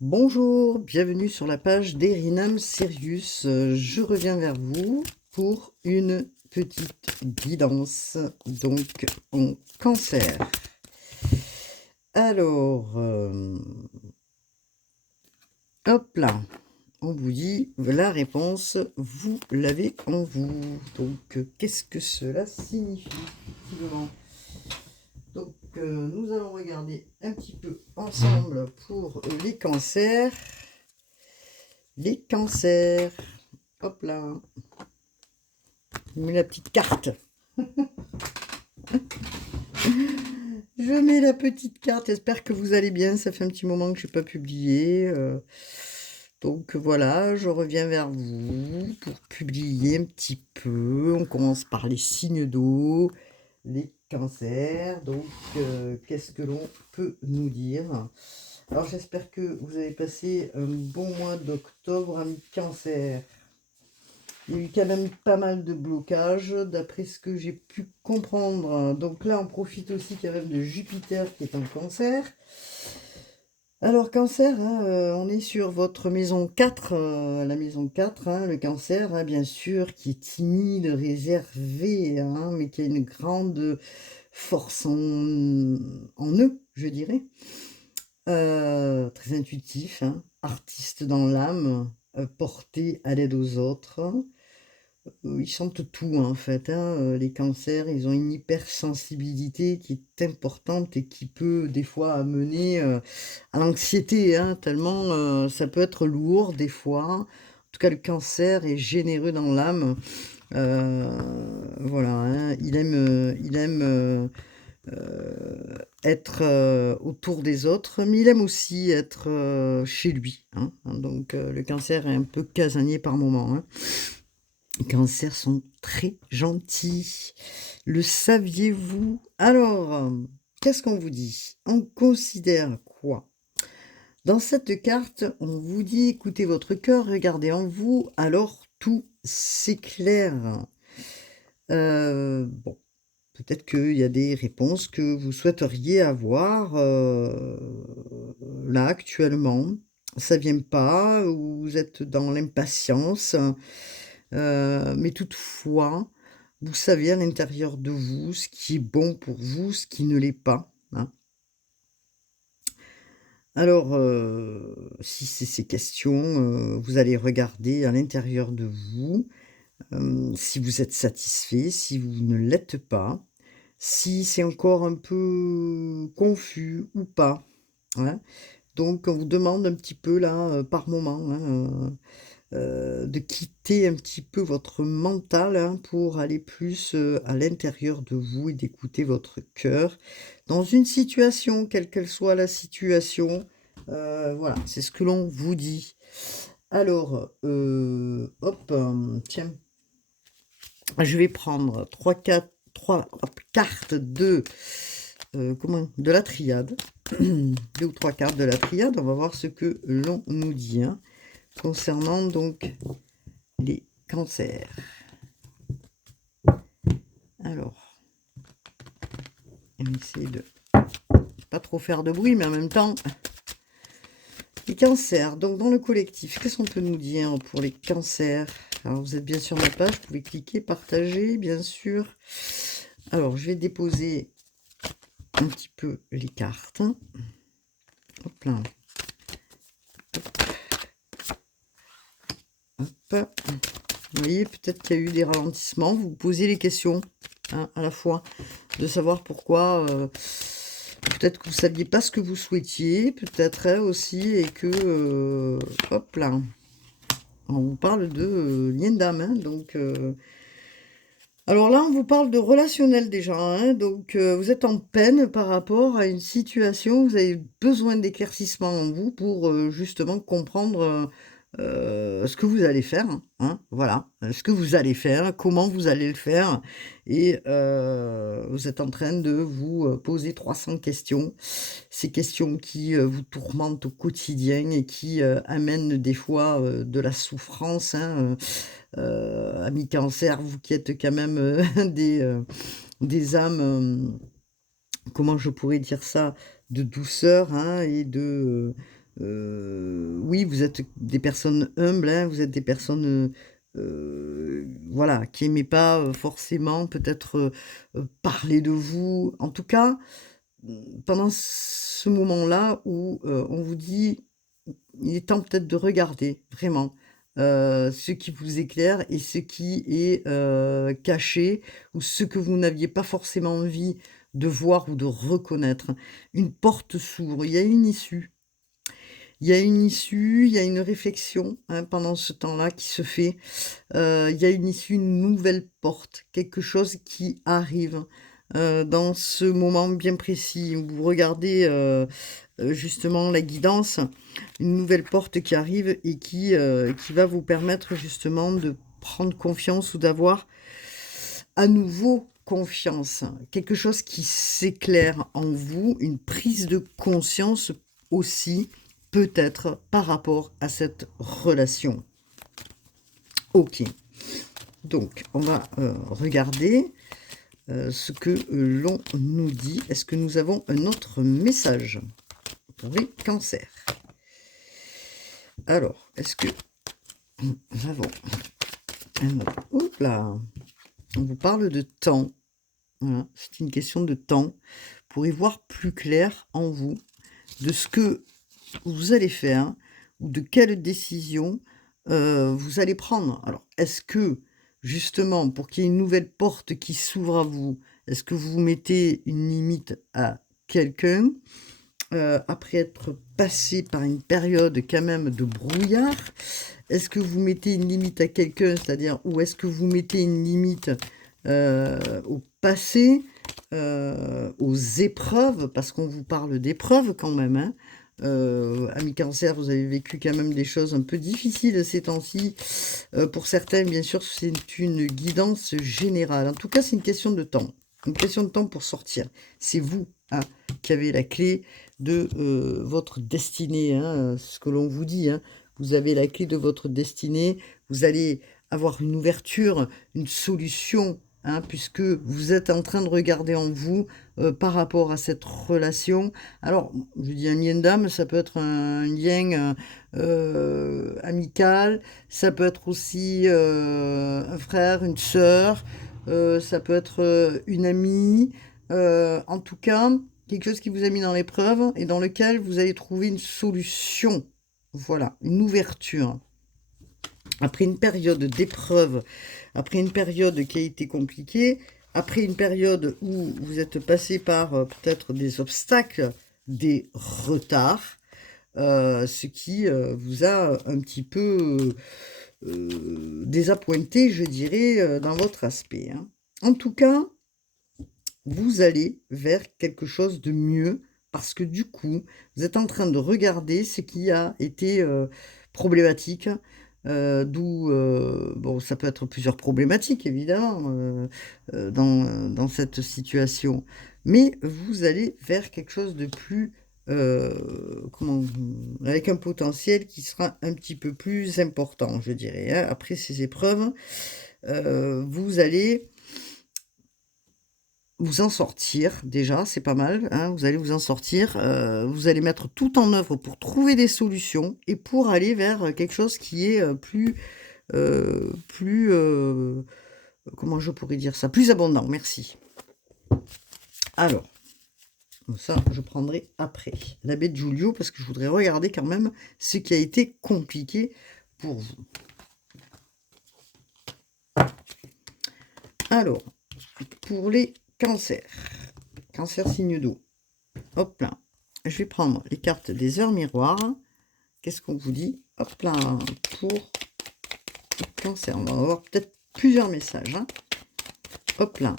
Bonjour, bienvenue sur la page d'Erinam Sirius. Je reviens vers vous pour une petite guidance, donc en cancer. Alors, hop là, on vous dit la réponse, vous l'avez en vous. Donc, qu'est-ce que cela signifie, effectivement? Donc, nous allons regarder un petit peu ensemble pour les cancers. Les cancers. Hop là. Je mets la petite carte. Je mets la petite carte. J'espère que vous allez bien. Ça fait un petit moment que je n'ai pas publié. Donc voilà, je reviens vers vous pour publier un petit peu. On commence par les signes d'eau, les cancers. Donc, qu'est-ce que l'on peut nous dire? Alors, j'espère que vous avez passé un bon mois d'octobre, amis cancer. Il y a eu quand même pas mal de blocages, d'après ce que j'ai pu comprendre. Donc là, on profite aussi quand même de Jupiter qui est en cancer. Alors, cancer, hein, on est sur votre maison 4, la maison 4, hein, le cancer, hein, bien sûr, qui est timide, réservé, hein, mais qui a une grande force en eux, je dirais. Très intuitif, hein, artiste dans l'âme, porté à l'aide aux autres. Ils sentent tout, hein, en fait, hein, les cancers, ils ont une hypersensibilité qui est importante et qui peut des fois amener à l'anxiété, hein, tellement ça peut être lourd des fois. En tout cas, le cancer est généreux dans l'âme. Voilà, hein, être autour des autres, mais il aime aussi être chez lui, hein. Donc, le cancer est un peu casanier par moment, hein. Les cancers sont très gentils. Le saviez-vous? Alors, qu'est-ce qu'on vous dit? On considère quoi? Dans cette carte, on vous dit écoutez votre cœur, regardez en vous, alors tout s'éclaire. Bon, peut-être qu'il y a des réponses que vous souhaiteriez avoir là actuellement. Ça vient pas, ou vous êtes dans l'impatience. Mais toutefois, vous savez à l'intérieur de vous ce qui est bon pour vous, ce qui ne l'est pas, hein. Alors, si c'est ces questions, vous allez regarder à l'intérieur de vous, si vous êtes satisfait, si vous ne l'êtes pas, si c'est encore un peu confus ou pas, hein. Donc on vous demande un petit peu là, par moment, hein, de quitter un petit peu votre mental, hein, pour aller plus, à l'intérieur de vous et d'écouter votre cœur. Dans une situation, quelle qu'elle soit la situation, voilà, c'est ce que l'on vous dit. Alors, hop, tiens, je vais prendre 3 cartes de la triade. 2 ou 3 cartes de la triade. On va voir ce que l'on nous dit, hein, concernant donc les cancers. Alors, on va essayer de pas trop faire de bruit, mais en même temps, les cancers. Donc, dans le collectif, qu'est-ce qu'on peut nous dire pour les cancers? Alors, vous êtes bien sur ma page, vous pouvez cliquer, partager, bien sûr. Alors, je vais déposer un petit peu les cartes. Hop là. Hop. Vous voyez, peut-être qu'il y a eu des ralentissements. Vous posez les questions, hein, à la fois, de savoir pourquoi. Peut-être que vous ne saviez pas ce que vous souhaitiez, peut-être, hein, aussi, et que, hop là, on vous parle de lien d'âme, hein, donc, alors là, on vous parle de relationnel déjà, hein, donc vous êtes en peine par rapport à une situation, vous avez besoin d'éclaircissement en vous pour justement comprendre ce que vous allez faire, hein, voilà, ce que vous allez faire, comment vous allez le faire, et vous êtes en train de vous poser 300 questions, ces questions qui vous tourmentent au quotidien et qui amènent des fois de la souffrance, hein, amis cancer, vous qui êtes quand même des âmes, comment je pourrais dire ça? De douceur, hein, et oui, vous êtes des personnes humbles, hein, vous êtes des personnes, voilà, qui aimaient pas, forcément peut-être, parler de vous. En tout cas, pendant ce moment-là où, on vous dit: «Il est temps peut-être de regarder vraiment, ce qui vous éclaire et ce qui est, caché ou ce que vous n'aviez pas forcément envie de voir ou de reconnaître». Une porte s'ouvre, il y a une issue. Il y a une issue, il y a une réflexion, hein, pendant ce temps-là qui se fait. Il y a une issue, une nouvelle porte, quelque chose qui arrive, dans ce moment bien précis où vous regardez, justement la guidance, une nouvelle porte qui arrive et qui va vous permettre justement de prendre confiance ou d'avoir à nouveau confiance. Quelque chose qui s'éclaire en vous, une prise de conscience aussi, peut-être par rapport à cette relation. OK. Donc, on va regarder ce que l'on nous dit. Est-ce que nous avons un autre message pour les cancers? Alors, est-ce que nous avons un autre... Oups là! On vous parle de temps. Voilà, c'est une question de temps pour y voir plus clair en vous de ce que vous allez faire ou de quelle décision vous allez prendre. Alors, est-ce que, justement, pour qu'il y ait une nouvelle porte qui s'ouvre à vous, est-ce que vous mettez une limite à quelqu'un, après être passé par une période quand même de brouillard? Est-ce que vous mettez une limite à quelqu'un, c'est-à-dire, ou est-ce que vous mettez une limite, au passé, aux épreuves? Parce qu'on vous parle d'épreuves quand même, hein. Amis Cancer, vous avez vécu quand même des choses un peu difficiles ces temps-ci. Pour certains, bien sûr, c'est une guidance générale. En tout cas, c'est une question de temps. Une question de temps pour sortir. C'est vous, hein, qui avez la clé de votre destinée, hein, ce que l'on vous dit, hein. Vous avez la clé de votre destinée. Vous allez avoir une ouverture, une solution, hein, puisque vous êtes en train de regarder en vous par rapport à cette relation. Alors, je dis un lien d'âme, ça peut être un lien amical, ça peut être aussi un frère, une sœur, ça peut être une amie, en tout cas, quelque chose qui vous a mis dans l'épreuve et dans lequel vous allez trouver une solution. Voilà, une ouverture. Après une période d'épreuve, après une période qui a été compliquée, après une période où vous êtes passé par peut-être des obstacles, des retards, ce qui vous a un petit peu désappointé, je dirais, dans votre aspect, hein. En tout cas, vous allez vers quelque chose de mieux parce que du coup, vous êtes en train de regarder ce qui a été problématique, d'où, bon, ça peut être plusieurs problématiques évidemment, dans cette situation. Mais vous allez vers quelque chose de plus, comment avec un potentiel qui sera un petit peu plus important, je dirais, hein. Après ces épreuves, vous allez vous en sortir déjà, c'est pas mal, hein, vous allez vous en sortir, vous allez mettre tout en œuvre pour trouver des solutions et pour aller vers quelque chose qui est, plus, comment je pourrais dire ça? Plus abondant, merci. Alors, ça je prendrai après. L'abbé de Giulio parce que je voudrais regarder quand même ce qui a été compliqué pour vous. Alors, pour les cancers, cancer signe d'eau. Hop là, je vais prendre les cartes des heures miroirs. Qu'est-ce qu'on vous dit? Hop là, pour le cancer. On va avoir peut-être plusieurs messages, hein. Hop là.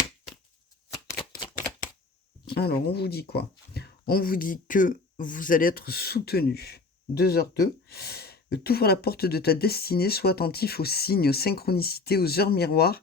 Alors, on vous dit quoi? On vous dit que vous allez être soutenu. 2h02. T'ouvres la porte de ta destinée, sois attentif aux signes, aux synchronicités, aux heures miroirs,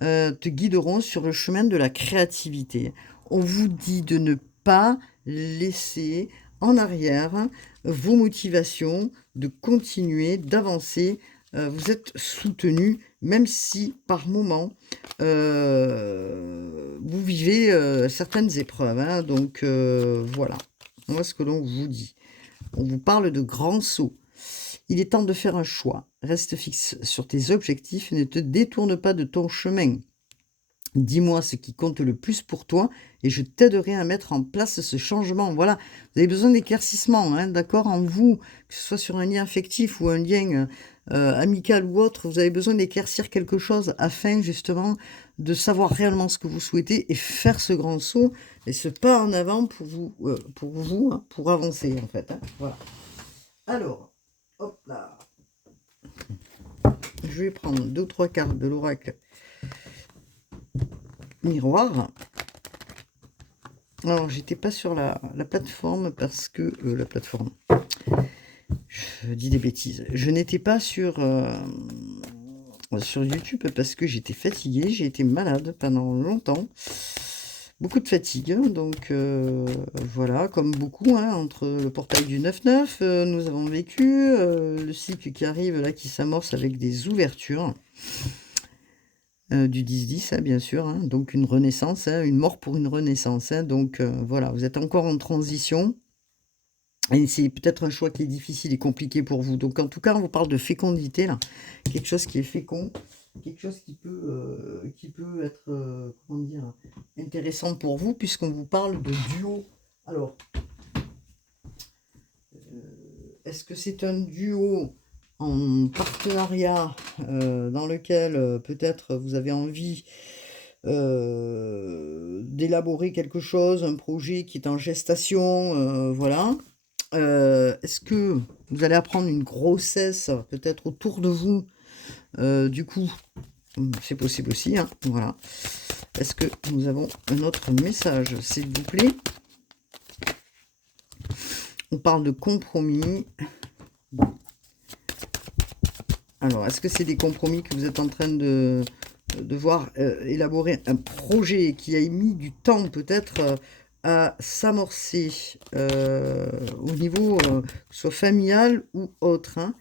te guideront sur le chemin de la créativité. On vous dit de ne pas laisser en arrière vos motivations, de continuer, d'avancer. Vous êtes soutenu, même si par moment vous vivez certaines épreuves, hein. Donc voilà, voilà ce que l'on vous dit. On vous parle de grands sauts. Il est temps de faire un choix. Reste fixe sur tes objectifs et ne te détourne pas de ton chemin. Dis-moi ce qui compte le plus pour toi et je t'aiderai à mettre en place ce changement. Voilà, vous avez besoin d'éclaircissement, hein, d'accord, en vous, que ce soit sur un lien affectif ou un lien amical ou autre, vous avez besoin d'éclaircir quelque chose afin justement de savoir réellement ce que vous souhaitez et faire ce grand saut et ce pas en avant pour vous, hein, pour avancer en fait. Hein, voilà. Alors, hop là. Je vais prendre 2 ou 3 cartes de l'oracle miroir. Alors, j'étais pas sur la plateforme parce que... la plateforme... Je dis des bêtises. Je n'étais pas sur YouTube parce que j'étais fatiguée. J'ai été malade pendant longtemps. Beaucoup de fatigue. Donc, voilà, comme beaucoup, hein, entre le portail du 9-9, nous avons vécu le cycle qui arrive, là, qui s'amorce avec des ouvertures. Du 10-10, hein, bien sûr, hein, donc une renaissance, hein, une mort pour une renaissance, hein, donc voilà, vous êtes encore en transition, et c'est peut-être un choix qui est difficile et compliqué pour vous, donc en tout cas, on vous parle de fécondité, là, quelque chose qui est fécond, quelque chose qui peut être, comment dire, intéressant pour vous, puisqu'on vous parle de duo. Alors, est-ce que c'est un duo en partenariat dans lequel peut-être vous avez envie d'élaborer quelque chose, un projet qui est en gestation, voilà. Est-ce que vous allez apprendre une grossesse peut-être autour de vous, du coup, c'est possible aussi, hein, voilà. Est-ce que nous avons un autre message, s'il vous plaît? On parle de compromis. Alors, est-ce que c'est des compromis que vous êtes en train de devoir élaborer un projet qui a mis du temps peut-être à s'amorcer au niveau que ce soit familial ou autre, hein.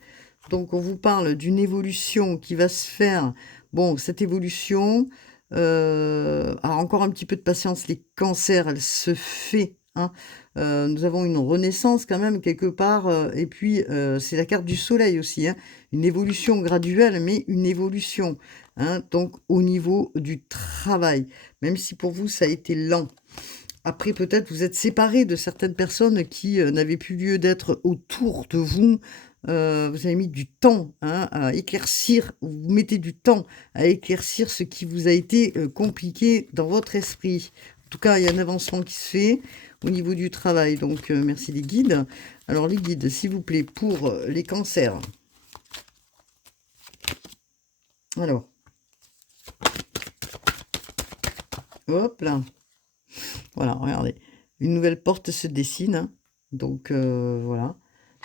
Donc, on vous parle d'une évolution qui va se faire. Bon, cette évolution, alors encore un petit peu de patience, les cancers, elle se fait, hein. Nous avons une renaissance quand même quelque part, et puis c'est la carte du soleil aussi, hein. Une évolution graduelle, mais une évolution, hein, donc au niveau du travail, même si pour vous ça a été lent. Après, peut-être vous êtes séparés de certaines personnes qui n'avaient plus lieu d'être autour de vous. Vous avez mis du temps, hein, à éclaircir, vous mettez du temps à éclaircir ce qui vous a été compliqué dans votre esprit. En tout cas, il y a un avancement qui se fait au niveau du travail. Donc, merci les guides. Alors, les guides, s'il vous plaît, pour les cancers. Alors, hop là. Voilà, regardez. Une nouvelle porte se dessine, hein. Donc, voilà.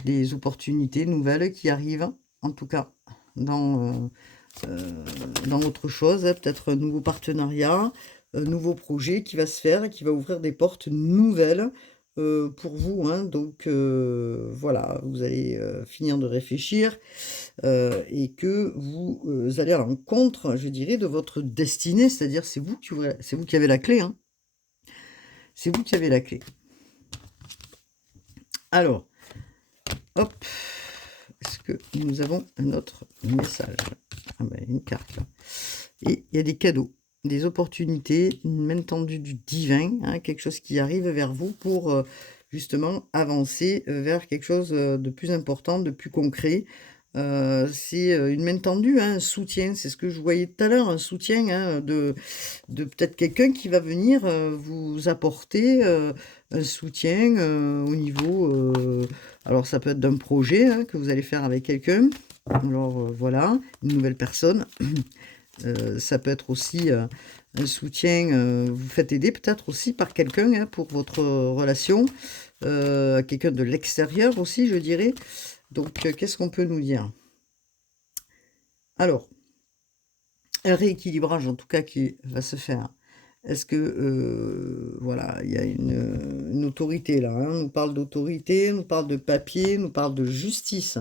Des opportunités nouvelles qui arrivent, en tout cas, dans autre chose. Hein, peut-être un nouveau partenariat, un nouveau projet qui va se faire et qui va ouvrir des portes nouvelles pour vous. Hein. Donc, voilà, vous allez finir de réfléchir et que vous allez à l'encontre, je dirais, de votre destinée. C'est-à-dire, c'est vous qui avez la clé, hein. C'est vous qui avez la clé. Alors, hop, est-ce que nous avons un autre message? Ah ben, une carte là. Et il y a des cadeaux, des opportunités, une main tendue du divin, hein, quelque chose qui arrive vers vous pour justement avancer vers quelque chose de plus important, de plus concret. C'est une main tendue, hein, un soutien, c'est ce que je voyais tout à l'heure, un soutien, hein, de peut-être quelqu'un qui va venir vous apporter un soutien au niveau... alors ça peut être d'un projet, hein, que vous allez faire avec quelqu'un. Alors voilà, une nouvelle personne. Ça peut être aussi un soutien, vous faites aider peut-être aussi par quelqu'un, hein, pour votre relation, quelqu'un de l'extérieur aussi, je dirais. Donc, qu'est-ce qu'on peut nous dire? Alors, un rééquilibrage en tout cas qui va se faire. Est-ce que, voilà, il y a une autorité là, hein, on nous parle d'autorité, on nous parle de papier, on nous parle de justice.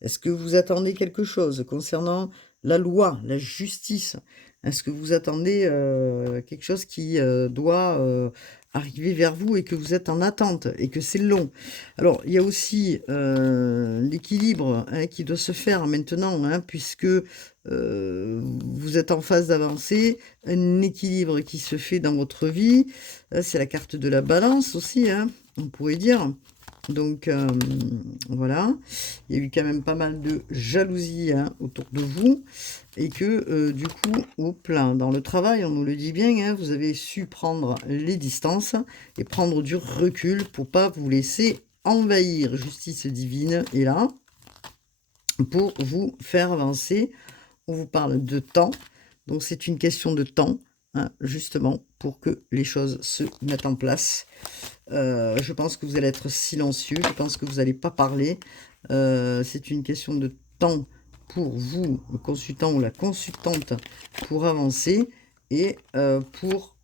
Est-ce que vous attendez quelque chose concernant la loi, la justice? Est-ce que vous attendez quelque chose qui doit arriver vers vous et que vous êtes en attente et que c'est long. Alors, il y a aussi l'équilibre hein, qui doit se faire maintenant, hein, puisque vous êtes en phase d'avancée, un équilibre qui se fait dans votre vie. C'est la carte de la balance aussi, hein, on pourrait dire. Donc, voilà. Il y a eu quand même pas mal de jalousie hein, autour de vous. Et que, du coup, au plein, dans le travail, on nous le dit bien, hein, vous avez su prendre les distances et prendre du recul pour pas vous laisser envahir. Justice divine est là pour vous faire avancer. On vous parle de temps. Donc, c'est une question de temps, hein, justement, pour que les choses se mettent en place. Je pense que vous allez être silencieux. Je pense que vous n'allez pas parler. C'est une question de temps pour vous, le consultant ou la consultante, pour avancer et pour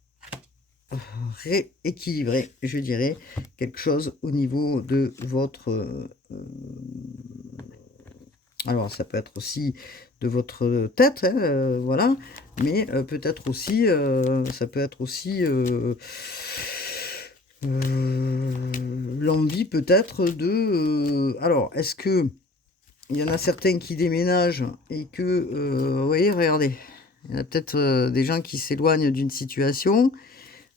rééquilibrer, je dirais, quelque chose au niveau de votre... alors, ça peut être aussi de votre tête, hein, voilà, mais peut-être aussi, ça peut être aussi... l'envie peut-être de... alors, est-ce que il y en a certains qui déménagent et que, vous voyez, regardez, il y a peut-être des gens qui s'éloignent d'une situation,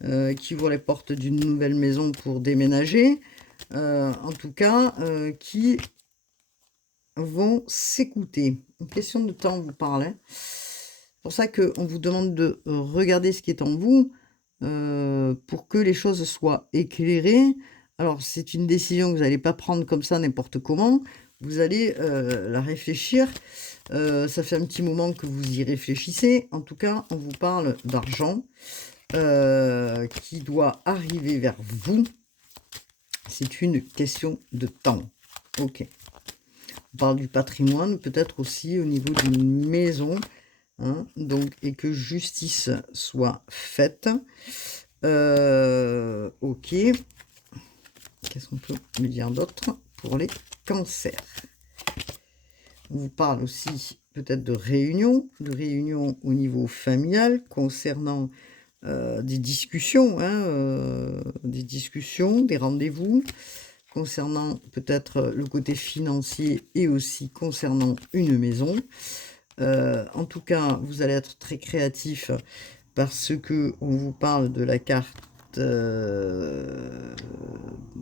qui ouvrent les portes d'une nouvelle maison pour déménager, en tout cas, qui vont s'écouter. Une question de temps, vous parlez. C'est pour ça qu'on vous demande de regarder ce qui est en vous, pour que les choses soient éclairées. Alors, c'est une décision que vous n'allez pas prendre comme ça n'importe comment. Vous allez la réfléchir. Ça fait un petit moment que vous y réfléchissez. En tout cas, on vous parle d'argent qui doit arriver vers vous. C'est une question de temps. Ok. On parle du patrimoine, peut-être aussi au niveau d'une maison. Hein, donc, et que justice soit faite. Ok. Qu'est-ce qu'on peut me dire d'autre pour les cancers? On vous parle aussi peut-être de réunions au niveau familial concernant des discussions, hein, des rendez-vous, concernant peut-être le côté financier et aussi concernant une maison. En tout cas, vous allez être très créatif parce que on vous parle de la carte.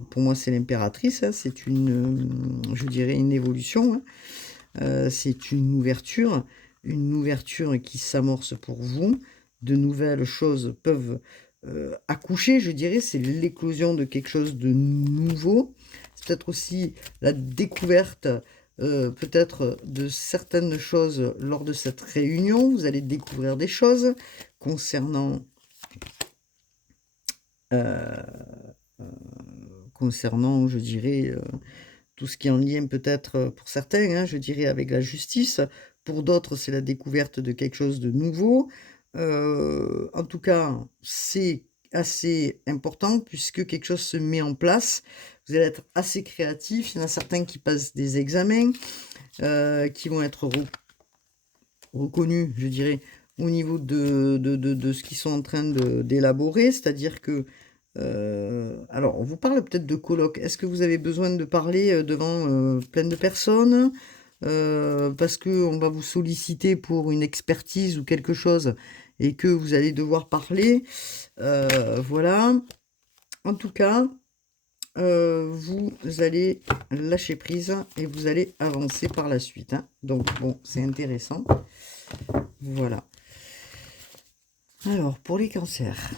Pour moi, c'est l'impératrice. Hein, c'est une, je dirais, une évolution. Hein, c'est une ouverture qui s'amorce pour vous. De nouvelles choses peuvent accoucher, je dirais. C'est l'éclosion de quelque chose de nouveau. C'est peut-être aussi la découverte peut-être de certaines choses lors de cette réunion. Vous allez découvrir des choses concernant je dirais, tout ce qui est en lien peut-être pour certains, hein, je dirais avec la justice. Pour d'autres, c'est la découverte de quelque chose de nouveau. En tout cas, c'est assez important puisque quelque chose se met en place. Vous allez être assez créatif. Il y en a certains qui passent des examens, qui vont être reconnus, je dirais, au niveau de ce qu'ils sont en train d'élaborer. C'est-à-dire que, alors, on vous parle peut-être de colloque. Est-ce que vous avez besoin de parler devant plein de personnes parce qu'on va vous solliciter pour une expertise ou quelque chose et que vous allez devoir parler? Voilà. En tout cas, vous allez lâcher prise et vous allez avancer par la suite. Hein. Donc, bon, c'est intéressant. Voilà. Alors, pour les cancers,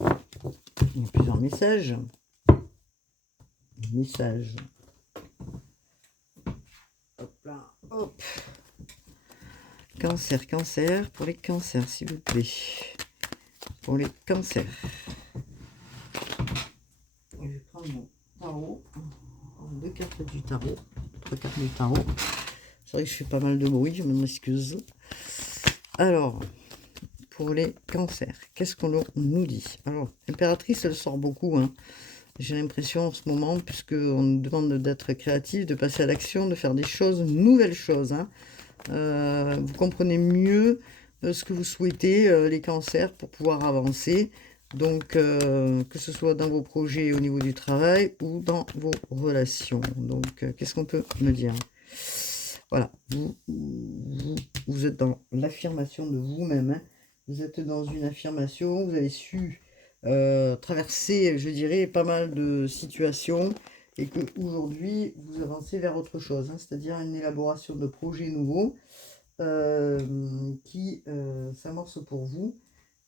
il y a plusieurs messages. Message. Hop là, hop. Cancer, cancer, pour les cancers, s'il vous plaît. Pour les cancers. Je vais prendre mon tarot. Deux cartes du tarot. Trois cartes du tarot. C'est vrai que je fais pas mal de bruit, je m'en excuse. Alors, pour les cancers, qu'est-ce qu'on nous dit? Alors, l'impératrice, elle sort beaucoup, hein. J'ai l'impression en ce moment, puisqu'on nous demande d'être créatif, de passer à l'action, de faire des choses, nouvelles choses. Hein. Vous comprenez mieux ce que vous souhaitez, les cancers, pour pouvoir avancer. Donc, que ce soit dans vos projets au niveau du travail ou dans vos relations. Donc, qu'est-ce qu'on peut me dire? Voilà, vous êtes dans l'affirmation de vous-même, hein. Vous êtes dans une affirmation, vous avez su traverser, je dirais, pas mal de situations et que aujourd'hui vous avancez vers autre chose, hein, c'est-à-dire une élaboration de projets nouveaux qui s'amorce pour vous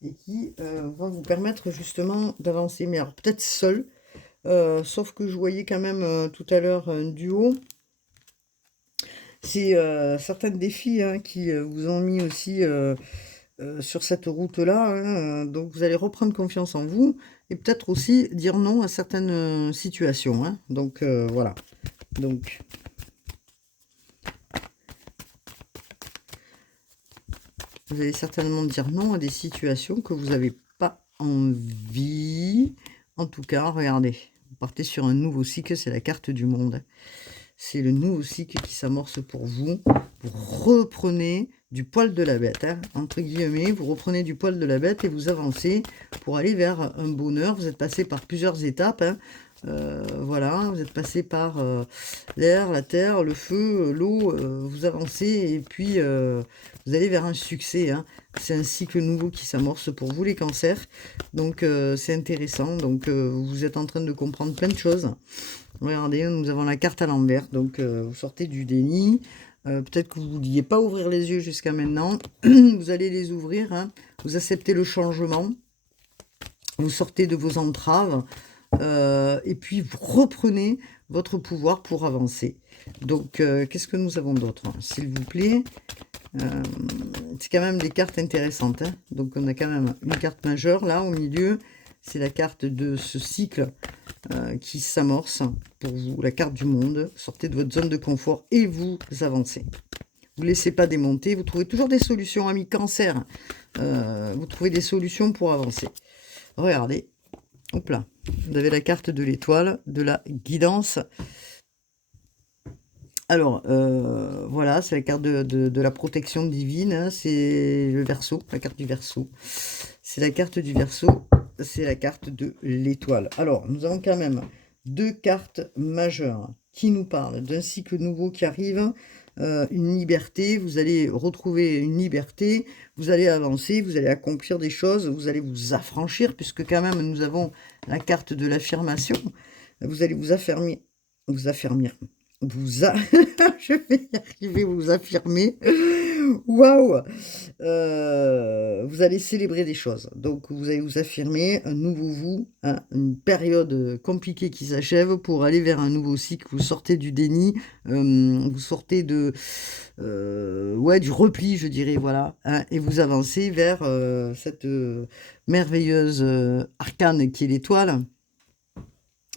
et qui va vous permettre justement d'avancer. Mais alors peut-être seul, sauf que je voyais quand même tout à l'heure un duo. C'est certains défis hein, qui vous ont mis aussi sur cette route-là. Hein, donc vous allez reprendre confiance en vous et peut-être aussi dire non à certaines situations. Hein. Donc voilà. Donc vous allez certainement dire non à des situations que vous n'avez pas envie. En tout cas, regardez, vous partez sur un nouveau cycle, c'est la carte du monde. C'est le nouveau cycle qui s'amorce pour vous. Vous reprenez du poil de la bête, hein, entre guillemets, vous reprenez du poil de la bête et vous avancez pour aller vers un bonheur. Vous êtes passé par plusieurs étapes, hein. Voilà, vous êtes passé par l'air, la terre, le feu, l'eau, vous avancez et puis vous allez vers un succès, hein. C'est un cycle nouveau qui s'amorce pour vous les cancers, donc c'est intéressant, donc vous êtes en train de comprendre plein de choses. Regardez, nous avons la carte à l'envers, donc vous sortez du déni, peut-être que vous ne vouliez pas ouvrir les yeux jusqu'à maintenant, vous allez les ouvrir, hein. Vous acceptez le changement, vous sortez de vos entraves, et puis vous reprenez votre pouvoir pour avancer. Donc, qu'est-ce que nous avons d'autre, s'il vous plaît? C'est quand même des cartes intéressantes, hein. Donc, on a quand même une carte majeure, là, au milieu. C'est la carte de ce cycle qui s'amorce pour vous, la carte du monde. Sortez de votre zone de confort et vous avancez. Vous ne laissez pas démonter, vous trouvez toujours des solutions, amis cancer. Vous trouvez des solutions pour avancer. Regardez, hop là, vous avez la carte de l'étoile, de la guidance. Alors, voilà, c'est la carte de la protection divine, hein, c'est le Verseau, la carte du Verseau. C'est la carte du Verseau, c'est la carte de l'étoile. Alors, nous avons quand même deux cartes majeures qui nous parlent d'un cycle nouveau qui arrive, une liberté, vous allez retrouver une liberté, vous allez avancer, vous allez accomplir des choses, vous allez vous affranchir, puisque quand même nous avons la carte de l'affirmation, vous allez vous affermir, je vais y arriver, vous affirmer, waouh, vous allez célébrer des choses, donc vous allez vous affirmer un nouveau vous, hein, une période compliquée qui s'achève pour aller vers un nouveau cycle. Vous sortez du déni, vous sortez de ouais, du repli, je dirais, voilà, hein, et vous avancez vers cette merveilleuse arcane qui est l'étoile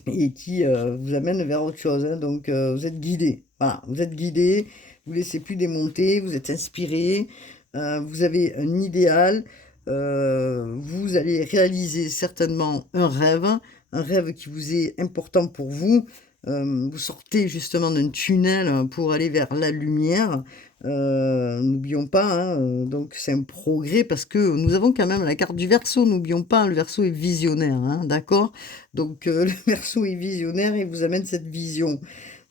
et qui vous amène vers autre chose, hein. Donc vous êtes guidé, voilà, vous êtes guidé, vous ne laissez plus démonter, vous êtes inspiré, vous avez un idéal, vous allez réaliser certainement un rêve qui vous est important pour vous. Vous sortez justement d'un tunnel pour aller vers la lumière. N'oublions pas, hein, donc c'est un progrès parce que nous avons quand même la carte du Verseau, n'oublions pas, hein, le Verseau est visionnaire, hein, d'accord? Donc le Verseau est visionnaire et vous amène cette vision.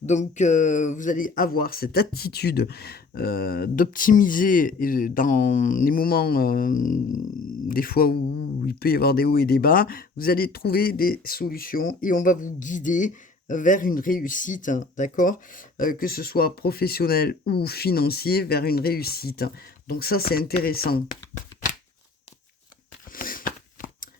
Donc vous allez avoir cette attitude d'optimiser dans les moments, des fois où il peut y avoir des hauts et des bas, vous allez trouver des solutions et on va vous guider vers une réussite, hein, d'accord? Que ce soit professionnel ou financier, vers une réussite. Donc ça, c'est intéressant.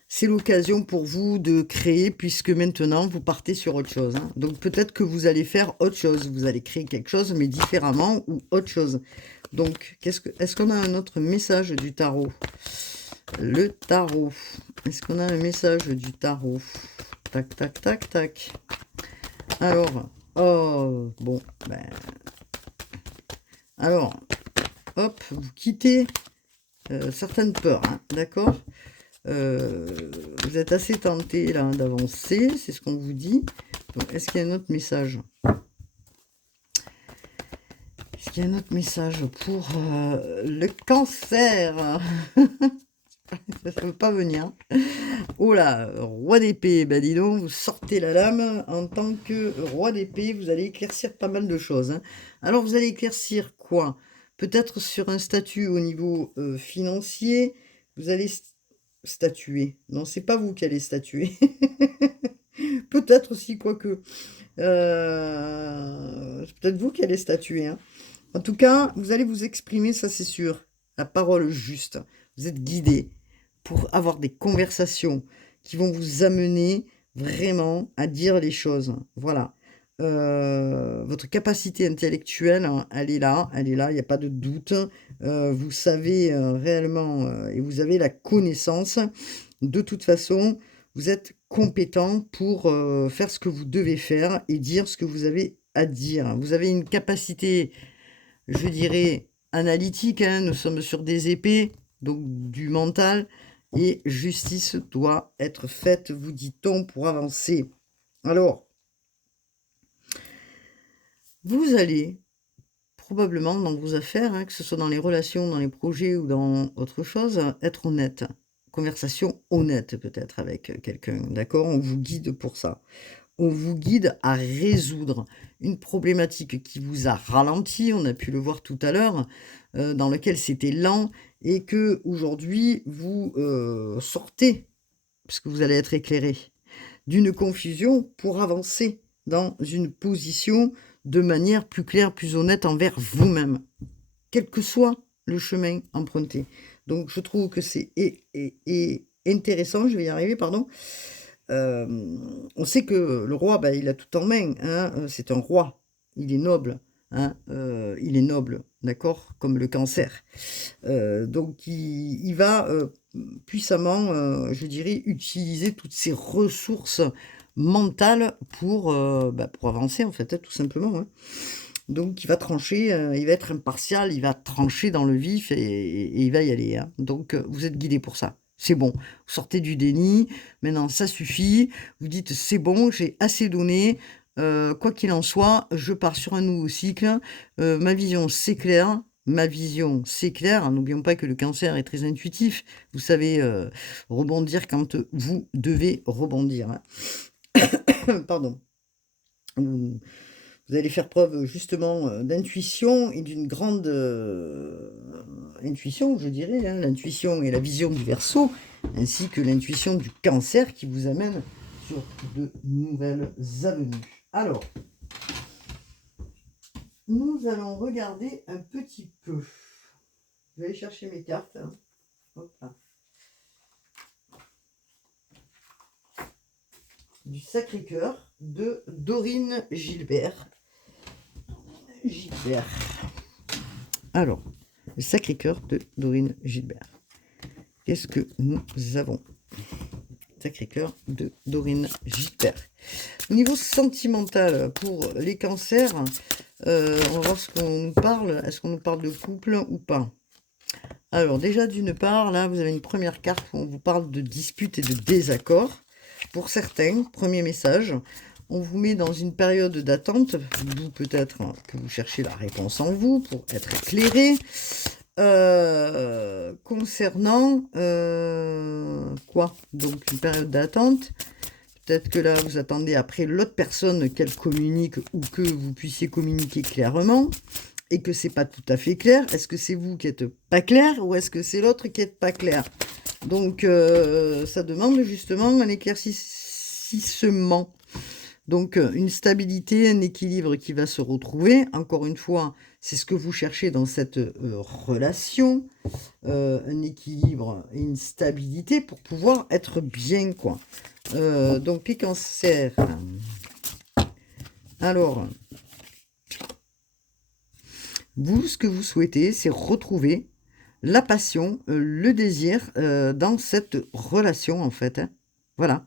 C'est l'occasion pour vous de créer, puisque maintenant, vous partez sur autre chose, hein. Donc peut-être que vous allez faire autre chose. Vous allez créer quelque chose, mais différemment ou autre chose. Donc, est-ce qu'on a un autre message du tarot? Le tarot. Est-ce qu'on a un message du tarot? Tac, tac, tac, tac. Alors, oh, bon, ben... Alors, hop, vous quittez certaines peurs, hein, d'accord? Vous êtes assez tenté, là, d'avancer, c'est ce qu'on vous dit. Donc, est-ce qu'il y a un autre message? Est-ce qu'il y a un autre message pour le cancer? Ça veut pas venir. Oh là, roi d'épée, ben dis donc, vous sortez la lame. En tant que roi d'épée, vous allez éclaircir pas mal de choses, hein. Alors, vous allez éclaircir quoi? Peut-être sur un statut au niveau financier, vous allez statuer. Non, c'est pas vous qui allez statuer. Peut-être aussi, quoique. C'est peut-être vous qui allez statuer, hein. En tout cas, vous allez vous exprimer, ça c'est sûr. La parole juste. Vous êtes guidé pour avoir des conversations qui vont vous amener vraiment à dire les choses. Voilà. Votre capacité intellectuelle, hein, elle est là, il n'y a pas de doute. Vous savez réellement et vous avez la connaissance. De toute façon, vous êtes compétent pour faire ce que vous devez faire et dire ce que vous avez à dire. Vous avez une capacité, je dirais, analytique, hein. Nous sommes sur des épées, donc du mental, et justice doit être faite, vous dit-on, pour avancer. Alors, vous allez probablement dans vos affaires, hein, que ce soit dans les relations, dans les projets ou dans autre chose, être honnête. Conversation honnête peut-être avec quelqu'un, d'accord? On vous guide pour ça. On vous guide à résoudre une problématique qui vous a ralenti, on a pu le voir tout à l'heure, dans lequel c'était lent et que aujourd'hui vous sortez, puisque vous allez être éclairé, d'une confusion pour avancer dans une position de manière plus claire, plus honnête envers vous-même, quel que soit le chemin emprunté. Donc je trouve que c'est intéressant, je vais y arriver, pardon. On sait que le roi, bah, il a tout en main, hein, c'est un roi, il est noble, hein, il est noble, d'accord? Comme le cancer. Donc il va, puissamment, je dirais, utiliser toutes ses ressources mentales pour avancer en fait, hein, tout simplement, hein. Donc il va trancher, il va être impartial, il va trancher dans le vif et il va y aller, hein. Donc vous êtes guidé pour ça. C'est bon, vous sortez du déni, maintenant ça suffit, vous dites: «C'est bon, j'ai assez donné, quoi qu'il en soit, je pars sur un nouveau cycle, ma vision c'est clair, ma vision c'est clair». N'oublions pas que le cancer est très intuitif, vous savez, rebondir quand, vous devez rebondir, hein. Pardon. Mmh. Vous allez faire preuve justement d'intuition et d'une grande intuition, je dirais, hein, l'intuition et la vision du Verseau, ainsi que l'intuition du Cancer qui vous amène sur de nouvelles avenues. Alors, nous allons regarder un petit peu. Je vais aller chercher mes cartes, hein. Hop là. Du Sacré-Cœur de Dorine Gilbert. Alors, le Sacré-Cœur de Dorine Gilbert. Qu'est-ce que nous avons? Sacré-Cœur de Dorine Gilbert. Au niveau sentimental, pour les cancers, on va voir ce qu'on nous parle. Est-ce qu'on nous parle de couple ou pas? Alors, déjà, d'une part, là, vous avez une première carte où on vous parle de disputes et de désaccords. Pour certains, premier message, on vous met dans une période d'attente, d'où peut-être que vous cherchez la réponse en vous pour être éclairé. Concernant quoi? Donc une période d'attente. Peut-être que là, vous attendez après l'autre personne qu'elle communique ou que vous puissiez communiquer clairement et que c'est pas tout à fait clair. Est-ce que c'est vous qui êtes pas clair ou est-ce que c'est l'autre qui est pas clair? Donc, ça demande justement un éclaircissement. Donc, une stabilité, un équilibre qui va se retrouver. Encore une fois, c'est ce que vous cherchez dans cette relation. Un équilibre et une stabilité pour pouvoir être bien, quoi. Donc, les cancers. Alors, vous, ce que vous souhaitez, c'est retrouver la passion, le désir dans cette relation, en fait, hein. Voilà.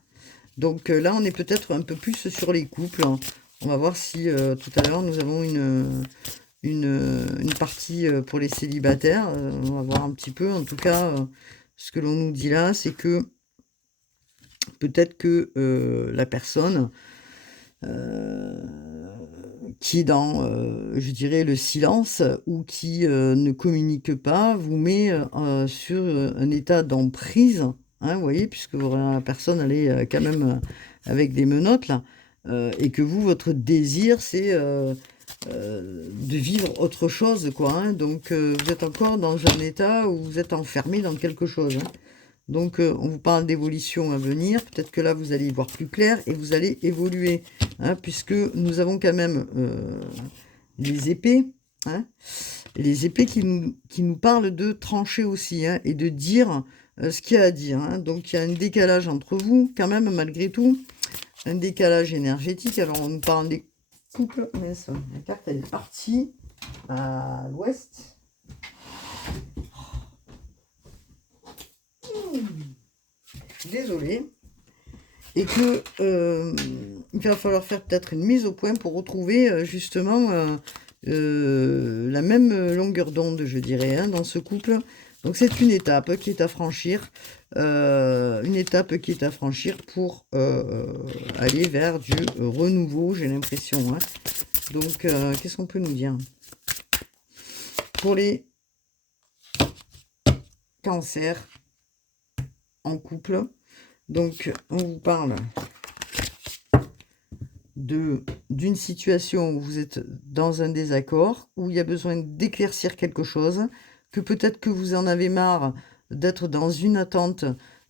Donc là, on est peut-être un peu plus sur les couples, hein. On va voir si tout à l'heure, nous avons une partie pour les célibataires. On va voir un petit peu. En tout cas, ce que l'on nous dit là, c'est que peut-être que la personne qui est dans, je dirais, le silence ou qui ne communique pas, vous met sur un état d'emprise, hein, vous voyez, puisque la personne, elle est quand même avec des menottes, là, et que vous, votre désir, c'est de vivre autre chose, quoi, hein. Donc, vous êtes encore dans un état où vous êtes enfermé dans quelque chose, hein. Donc, on vous parle d'évolution à venir. Peut-être que là, vous allez y voir plus clair et vous allez évoluer, hein, puisque nous avons quand même les épées, hein, et les épées qui nous parlent de trancher aussi, hein, et de dire ce qu'il y a à dire, hein. Donc, il y a un décalage entre vous, quand même, malgré tout, un décalage énergétique. Alors, on nous parle des couples. Mais ça, la carte, elle est partie à l'ouest. Désolée. Et que il va falloir faire peut-être une mise au point pour retrouver justement la même longueur d'onde, je dirais, hein, dans ce couple. Donc c'est une étape qui est à franchir, pour aller vers du renouveau, j'ai l'impression, hein. Donc qu'est-ce qu'on peut nous dire pour les cancers en couple? Donc, on vous parle d'une situation où vous êtes dans un désaccord, où il y a besoin d'éclaircir quelque chose, que peut-être que vous en avez marre d'être dans une attente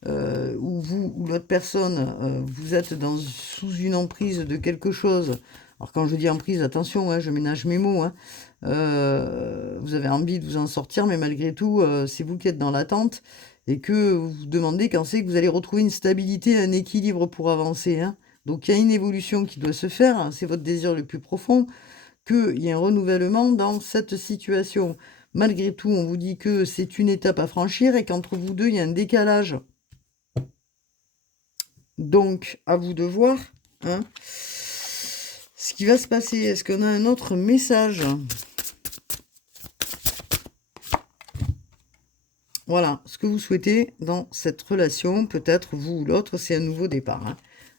où vous ou l'autre personne, vous êtes sous une emprise de quelque chose. Alors quand je dis emprise, attention, hein, je ménage mes mots, hein. Vous avez envie de vous en sortir, mais malgré tout, c'est vous qui êtes dans l'attente. Et que vous vous demandez quand c'est que vous allez retrouver une stabilité, un équilibre pour avancer, hein. Donc il y a une évolution qui doit se faire, hein, c'est votre désir le plus profond, qu'il y ait un renouvellement dans cette situation. Malgré tout, on vous dit que c'est une étape à franchir et qu'entre vous deux, il y a un décalage. Donc, à vous de voir, hein, ce qui va se passer. Est-ce qu'on a un autre message ? Voilà, ce que vous souhaitez dans cette relation, peut-être vous ou l'autre, c'est un nouveau départ, hein.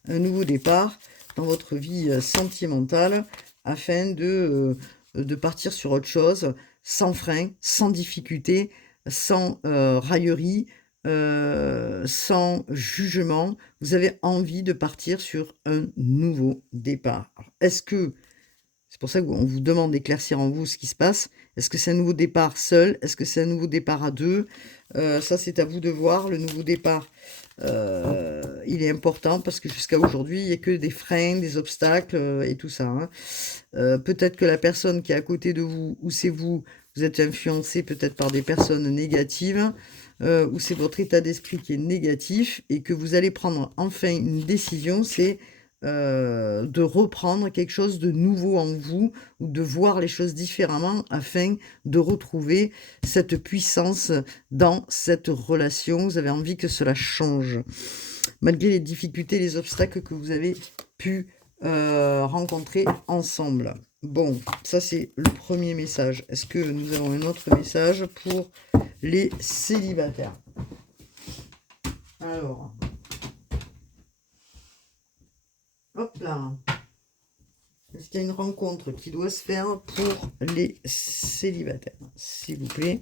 Un nouveau départ dans votre vie sentimentale afin de partir sur autre chose, sans frein, sans difficulté, sans raillerie, sans jugement. Vous avez envie de partir sur un nouveau départ. Alors, est-ce que, c'est pour ça qu'on vous demande d'éclaircir en vous ce qui se passe, est-ce que c'est un nouveau départ seul? Est-ce que c'est un nouveau départ à deux? Ça, c'est à vous de voir. Le nouveau départ, il est important parce que jusqu'à aujourd'hui, il n'y a que des freins, des obstacles et tout ça, hein. Peut-être que la personne qui est à côté de vous, ou c'est vous, vous êtes influencé peut-être par des personnes négatives, ou c'est votre état d'esprit qui est négatif et que vous allez prendre enfin une décision, c'est de reprendre quelque chose de nouveau en vous ou de voir les choses différemment afin de retrouver cette puissance dans cette relation. Vous avez envie que cela change. Malgré les difficultés, les obstacles que vous avez pu rencontrer ensemble. Bon, ça c'est le premier message. Est-ce que nous avons un autre message pour les célibataires? Alors... hop là. Est-ce qu'il y a une rencontre qui doit se faire pour les célibataires, s'il vous plaît?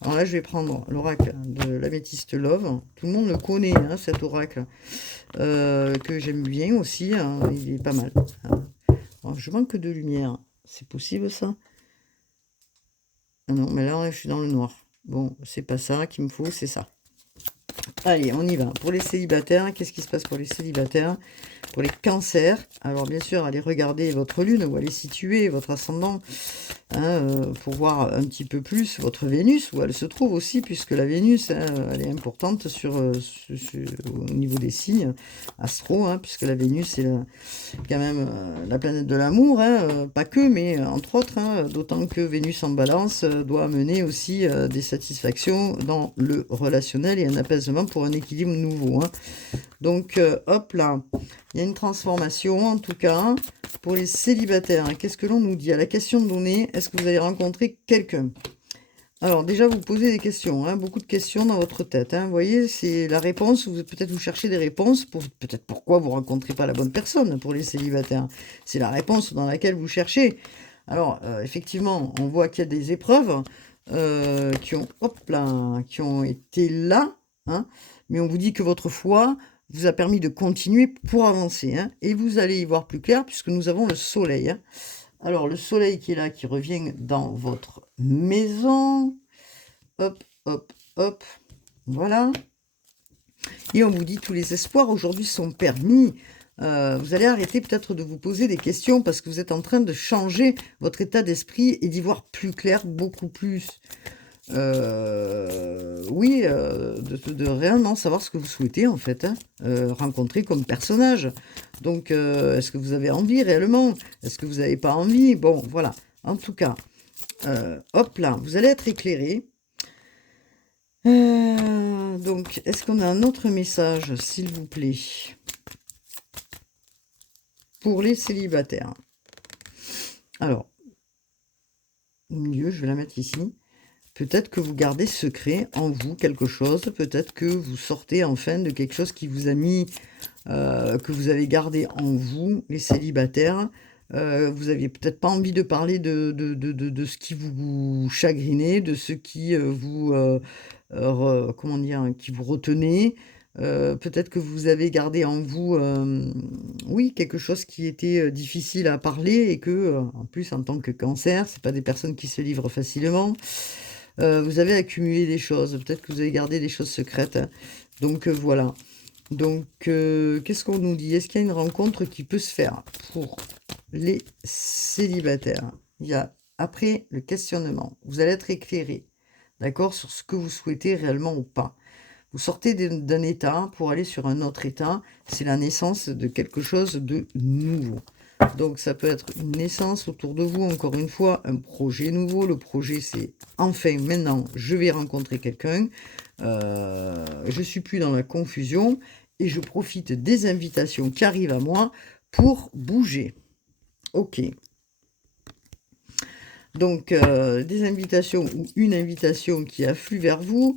Alors là, je vais prendre l'oracle de l'améthyste Love. Tout le monde le connaît, hein, cet oracle, que j'aime bien aussi, hein, il est pas mal. Alors, je manque de lumière. C'est possible, ça? Ah non, mais là, je suis dans le noir. Bon, c'est pas ça qu'il me faut, c'est ça. Allez, on y va. Pour les célibataires, qu'est-ce qui se passe pour les célibataires? Pour les cancers, alors bien sûr, allez regarder votre lune, où elle est située, votre ascendant, hein, pour voir un petit peu plus votre Vénus, où elle se trouve aussi, puisque la Vénus, hein, elle est importante au niveau des signes astro, hein, puisque la Vénus, c'est quand même la planète de l'amour, hein, pas que, mais entre autres, hein, d'autant que Vénus en balance doit amener aussi des satisfactions dans le relationnel et un apaisement pour un équilibre nouveau, hein. Donc, hop là, il y a une transformation, en tout cas, pour les célibataires. Qu'est-ce que l'on nous dit? À la question donnée, est-ce que vous allez rencontrer quelqu'un? Alors déjà, vous posez des questions, hein, beaucoup de questions dans votre tête, hein. Vous voyez, c'est la réponse, peut-être vous cherchez des réponses, pour peut-être pourquoi vous rencontrez pas la bonne personne pour les célibataires. C'est la réponse dans laquelle vous cherchez. Alors, effectivement, on voit qu'il y a des épreuves qui ont, hop là, qui ont été là, hein, mais on vous dit que votre foi vous a permis de continuer pour avancer, hein, et vous allez y voir plus clair puisque nous avons le soleil, hein. Alors, le soleil qui est là, qui revient dans votre maison. Hop, hop, hop. Voilà. Et on vous dit tous les espoirs aujourd'hui sont permis. Vous allez arrêter peut-être de vous poser des questions parce que vous êtes en train de changer votre état d'esprit et d'y voir plus clair, beaucoup plus. Oui, de réellement savoir ce que vous souhaitez en fait, hein, rencontrer comme personnage. Donc, est-ce que vous avez envie réellement? Est-ce que vous n'avez pas envie? Bon, voilà. En tout cas, hop là, vous allez être éclairé. Donc, est-ce qu'on a un autre message, s'il vous plaît, pour les célibataires? Alors, au milieu, je vais la mettre ici. Peut-être que vous gardez secret en vous quelque chose. Peut-être que vous sortez enfin de quelque chose qui vous a mis, que vous avez gardé en vous, les célibataires. Vous aviez peut-être pas envie de parler de ce qui vous chagrinait, de ce qui comment dire, qui vous retenait. Peut-être que vous avez gardé en vous, oui, quelque chose qui était difficile à parler et que, en plus, en tant que cancer, c'est pas des personnes qui se livrent facilement. Vous avez accumulé des choses, peut-être que vous avez gardé des choses secrètes, hein. Donc voilà. Donc, qu'est-ce qu'on nous dit? Est-ce qu'il y a une rencontre qui peut se faire pour les célibataires? Il y a, après le questionnement, vous allez être éclairé, d'accord, sur ce que vous souhaitez réellement ou pas. Vous sortez d'un état pour aller sur un autre état, c'est la naissance de quelque chose de nouveau. Donc ça peut être une naissance autour de vous, encore une fois, un projet nouveau. Le projet, c'est enfin, maintenant, je vais rencontrer quelqu'un. Je suis plus dans la confusion et je profite des invitations qui arrivent à moi pour bouger. Ok. Donc, des invitations ou une invitation qui afflue vers vous,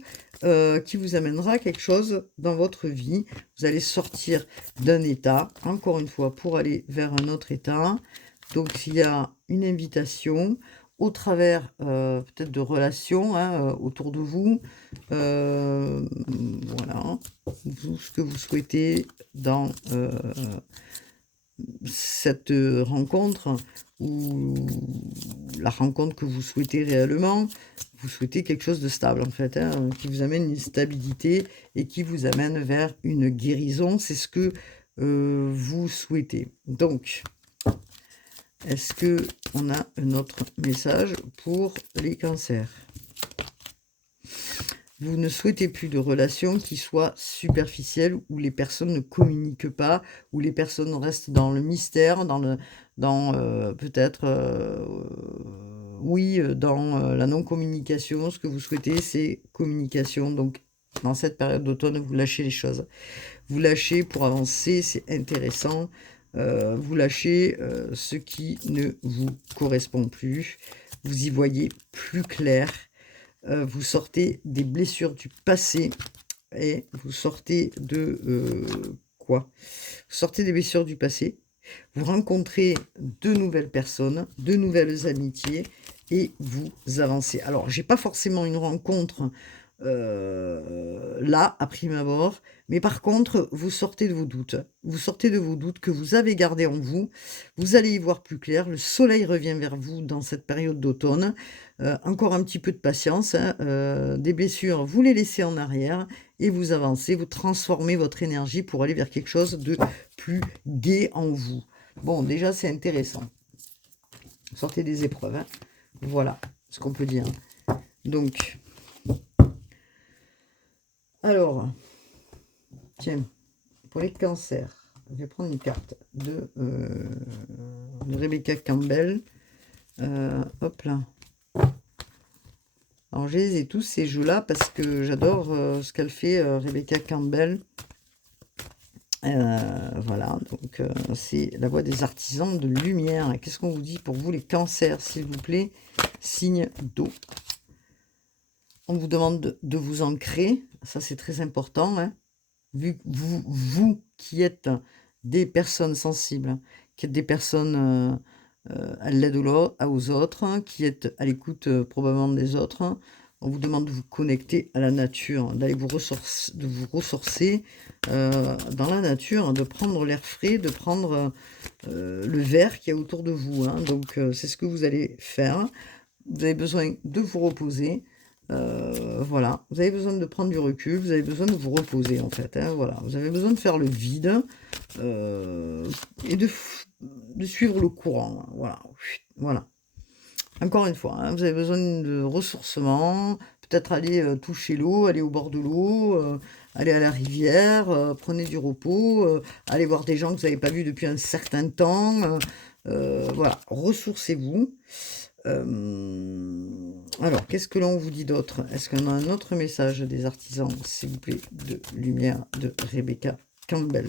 qui vous amènera quelque chose dans votre vie. Vous allez sortir d'un état, encore une fois, pour aller vers un autre état. Donc, il y a une invitation au travers peut-être de relations, hein, autour de vous. Voilà, tout ce que vous souhaitez dans cette rencontre ou la rencontre que vous souhaitez réellement. Vous souhaitez quelque chose de stable en fait, hein, qui vous amène une stabilité et qui vous amène vers une guérison. C'est ce que vous souhaitez. Donc, est-ce que on a un autre message pour les cancers? Vous ne souhaitez plus de relations qui soient superficielles, où les personnes ne communiquent pas, où les personnes restent dans le mystère, peut-être, oui, dans la non-communication. Ce que vous souhaitez, c'est communication. Donc, dans cette période d'automne, vous lâchez les choses. Vous lâchez pour avancer, c'est intéressant. Vous lâchez ce qui ne vous correspond plus. Vous y voyez plus clair. Vous sortez des blessures du passé et vous sortez de quoi? Vous sortez des blessures du passé, vous rencontrez de nouvelles personnes, de nouvelles amitiés et vous avancez. Alors, j'ai pas forcément une rencontre là, à prime abord, mais par contre, vous sortez de vos doutes. Vous sortez de vos doutes que vous avez gardés en vous. Vous allez y voir plus clair. Le soleil revient vers vous dans cette période d'automne. Encore un petit peu de patience, hein, des blessures, vous les laissez en arrière et vous avancez, vous transformez votre énergie pour aller vers quelque chose de plus gai en vous. Bon, déjà, c'est intéressant. Sortez des épreuves, hein. Voilà ce qu'on peut dire. Donc, alors, tiens, pour les cancers, je vais prendre une carte de Rebecca Campbell. Hop là. Alors, je les ai tous ces jeux-là parce que j'adore ce qu'elle fait, Rebecca Campbell. Voilà, donc c'est la voix des artisans de lumière. Qu'est-ce qu'on vous dit pour vous, les cancers, s'il vous plaît? Signe d'eau. On vous demande de vous ancrer, ça c'est très important, hein. Vu que vous qui êtes des personnes sensibles, qui êtes des personnes, à l'aide aux autres, hein, qui êtes à l'écoute, probablement des autres, hein, on vous demande de vous connecter à la nature, d'aller de vous ressourcer, dans la nature, de prendre l'air frais, de prendre, le verre qu'il y a autour de vous, hein. Donc c'est ce que vous allez faire. Vous avez besoin de vous reposer, voilà. Vous avez besoin de prendre du recul, vous avez besoin de vous reposer, en fait, hein, voilà. Vous avez besoin de faire le vide, heu et de suivre le courant, hein, voilà. Voilà. Encore une fois, hein, vous avez besoin de ressourcement, peut-être aller, toucher l'eau, aller au bord de l'eau, aller à la rivière, prenez du repos, allez voir des gens que vous n'avez pas vus depuis un certain temps, voilà, ressourcez-vous. Alors, qu'est-ce que l'on vous dit d'autre? Est-ce qu'on a un autre message des artisans, s'il vous plaît, de lumière de Rebecca Campbell?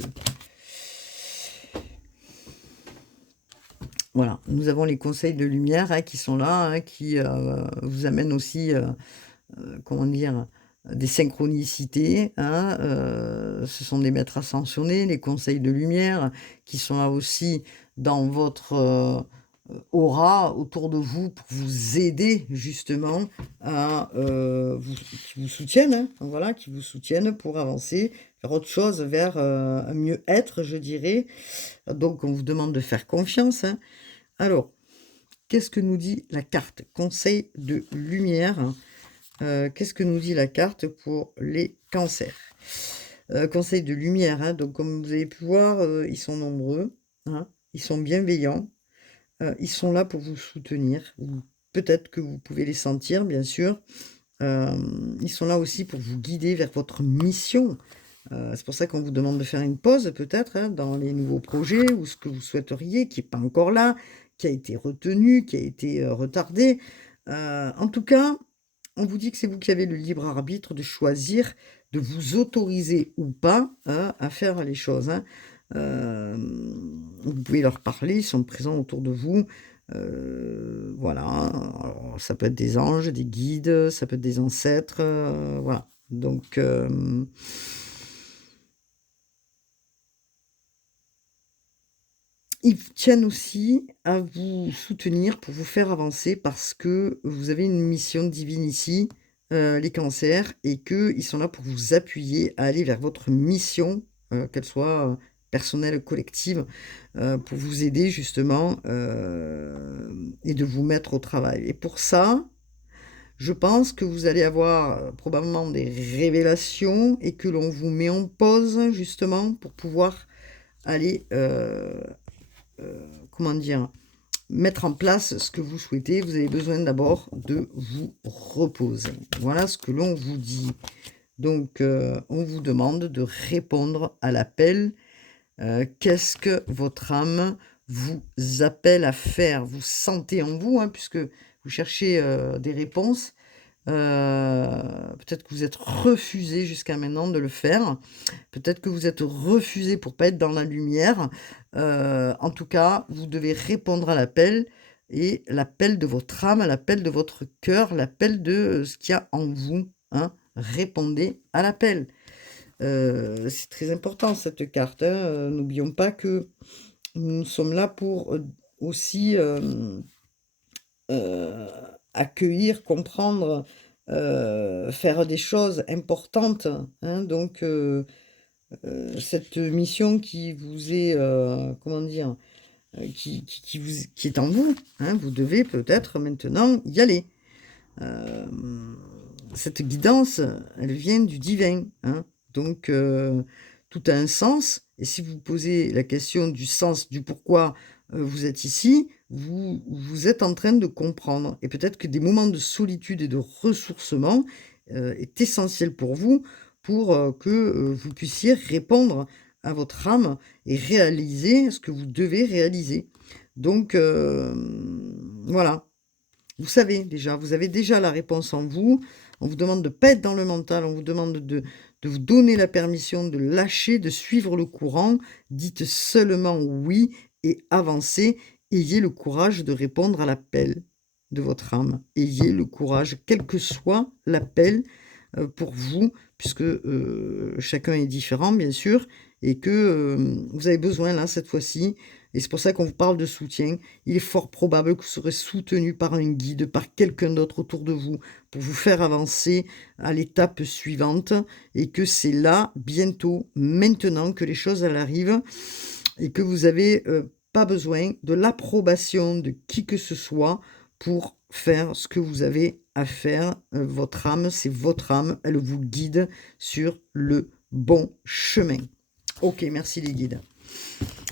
Voilà, nous avons les conseils de lumière, hein, qui sont là, hein, qui vous amènent aussi, comment dire, des synchronicités, hein, ce sont des maîtres ascensionnés, les conseils de lumière, qui sont là aussi dans votre, aura autour de vous pour vous aider justement à, qui vous soutiennent, hein, voilà, qui vous soutiennent pour avancer vers autre chose, vers, un mieux-être, je dirais. Donc on vous demande de faire confiance, hein. Alors, qu'est-ce que nous dit la carte? Conseil de lumière. Qu'est-ce que nous dit la carte pour les cancers? Conseil de lumière, hein, donc comme vous avez pu voir, ils sont nombreux, hein, ils sont bienveillants, ils sont là pour vous soutenir. Ou peut-être que vous pouvez les sentir, bien sûr. Ils sont là aussi pour vous guider vers votre mission. C'est pour ça qu'on vous demande de faire une pause peut-être, hein, dans les nouveaux projets ou ce que vous souhaiteriez, qui est pas encore là, qui a été retenu, qui a été, retardé. En tout cas, on vous dit que c'est vous qui avez le libre arbitre de choisir, de vous autoriser ou pas, hein, à faire les choses, hein. Vous pouvez leur parler, ils sont présents autour de vous, voilà. Alors ça peut être des anges, des guides, ça peut être des ancêtres, voilà. Donc ils tiennent aussi à vous soutenir pour vous faire avancer parce que vous avez une mission divine ici, les cancers, et qu'ils sont là pour vous appuyer à aller vers votre mission, qu'elle soit, personnelle ou collective, pour vous aider justement, et de vous mettre au travail. Et pour ça, je pense que vous allez avoir, probablement des révélations et que l'on vous met en pause justement pour pouvoir aller, comment dire? Mettre en place ce que vous souhaitez. Vous avez besoin d'abord de vous reposer. Voilà ce que l'on vous dit. Donc, on vous demande de répondre à l'appel. Qu'est-ce que votre âme vous appelle à faire? Vous sentez en vous, hein, puisque vous cherchez, des réponses. Peut-être que vous êtes refusé jusqu'à maintenant de le faire. Peut-être que vous êtes refusé pour pas être dans la lumière. En tout cas, vous devez répondre à l'appel et l'appel de votre âme, l'appel de votre cœur, l'appel de, ce qu'il y a en vous, hein. Répondez à l'appel. C'est très important cette carte, hein, n'oublions pas que nous sommes là pour, aussi, heu, accueillir, comprendre, faire des choses importantes, hein. Donc cette mission qui vous est, comment dire? Qui est en vous, hein, vous devez peut-être maintenant y aller. Cette guidance, elle vient du divin, hein, donc tout a un sens et si vous posez la question du sens, du pourquoi, vous êtes ici, vous êtes en train de comprendre et peut-être que des moments de solitude et de ressourcement, est essentiel pour vous, pour, que, vous puissiez répondre à votre âme et réaliser ce que vous devez réaliser. Donc voilà. Vous savez déjà, vous avez déjà la réponse en vous. On vous demande de ne pas être dans le mental, on vous demande de vous donner la permission de lâcher, de suivre le courant. Dites seulement oui et avancez. Ayez le courage de répondre à l'appel. de votre âme. Ayez le courage, quel que soit l'appel pour vous, puisque chacun est différent, bien sûr, et que vous avez besoin, là, cette fois-ci, et c'est pour ça qu'on vous parle de soutien. Il est fort probable que vous serez soutenu par un guide, par quelqu'un d'autre autour de vous, pour vous faire avancer à l'étape suivante, et que c'est là, bientôt, maintenant, que les choses elles arrivent, et que vous avez pas besoin de l'approbation de qui que ce soit pour faire ce que vous avez à faire. Votre âme, c'est votre âme, elle vous guide sur le bon chemin. Ok, merci les guides.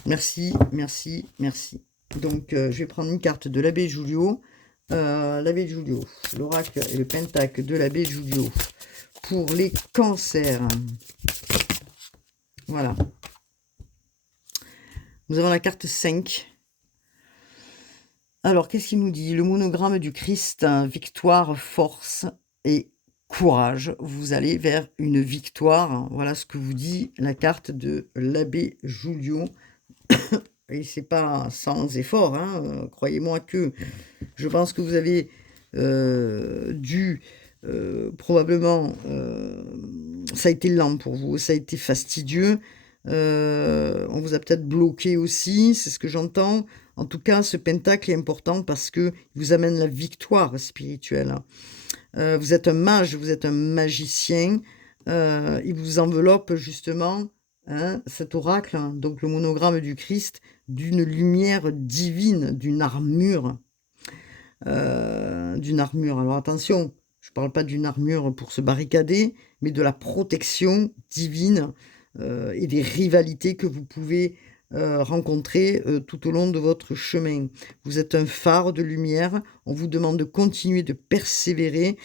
Merci, merci, merci. Donc, je vais prendre une carte de l'abbé Julio. L'abbé Julio, l'oracle et le pentacle de l'abbé Julio pour les cancers. Voilà. Nous avons la carte 5. Alors, qu'est-ce qu'il nous dit? Le monogramme du Christ, victoire, force et courage. Vous allez vers une victoire. Voilà ce que vous dit la carte de l'abbé Julio. Et c'est pas sans effort, hein, croyez-moi que je pense que vous avez dû probablement, ça a été lent pour vous, ça a été fastidieux, on vous a peut-être bloqué aussi, c'est ce que j'entends. En tout cas, ce pentacle est important parce que il vous amène la victoire spirituelle. Vous êtes un mage, vous êtes un magicien, il vous enveloppe justement, hein, cet oracle, hein, donc le monogramme du Christ, d'une lumière divine, d'une armure. Alors attention, je ne parle pas d'une armure pour se barricader, mais de la protection divine et des rivalités que vous pouvez rencontrer tout au long de votre chemin. Vous êtes un phare de lumière, on vous demande de continuer de persévérer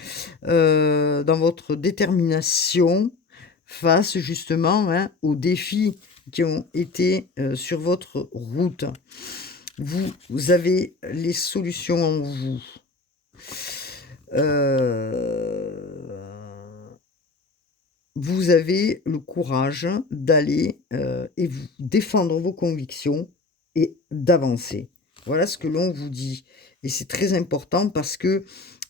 dans votre détermination face justement, hein, aux défis qui ont été sur votre route. Vous avez les solutions en vous. Vous avez le courage d'aller et vous défendre vos convictions et d'avancer. Voilà ce que l'on vous dit. Et c'est très important parce que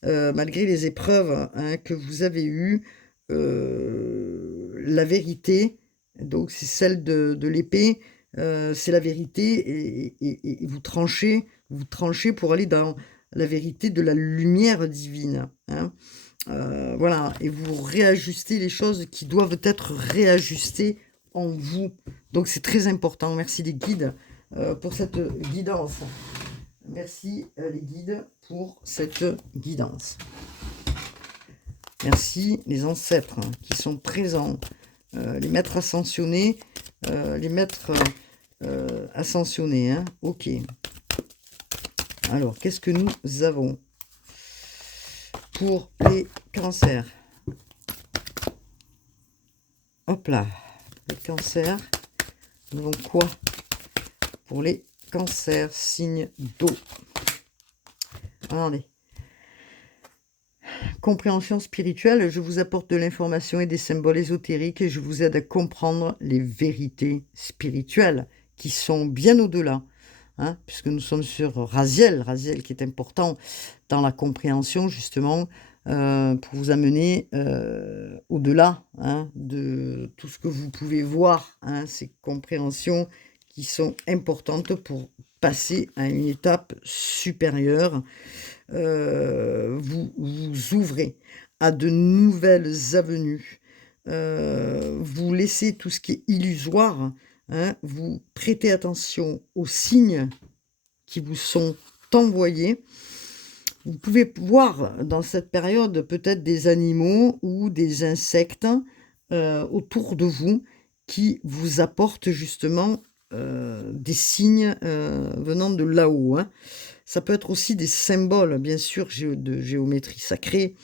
malgré les épreuves, hein, que vous avez eues, la vérité, donc c'est celle de l'épée, c'est la vérité et vous tranchez pour aller dans la vérité de la lumière divine, hein. Voilà, et vous réajustez les choses qui doivent être réajustées en vous. Donc c'est très important. Merci les guides pour cette guidance. Merci les guides pour cette guidance. Merci les ancêtres qui sont présents, les maîtres ascensionnés, hein. Ok. Alors, qu'est-ce que nous avons pour les cancers? Hop là, les cancers. Nous avons quoi pour les cancers, signe d'eau? Regardez. Compréhension spirituelle, je vous apporte de l'information et des symboles ésotériques et je vous aide à comprendre les vérités spirituelles qui sont bien au-delà, hein, puisque nous sommes sur Raziel qui est important dans la compréhension justement pour vous amener au-delà, hein, de tout ce que vous pouvez voir, hein, ces compréhensions qui sont importantes pour passer à une étape supérieure. Vous vous ouvrez à de nouvelles avenues, vous laissez tout ce qui est illusoire, hein, vous prêtez attention aux signes qui vous sont envoyés. Vous pouvez voir dans cette période peut-être des animaux ou des insectes autour de vous qui vous apportent justement des signes venant de là-haut, hein. Ça peut être aussi des symboles, bien sûr, de géométrie sacrée,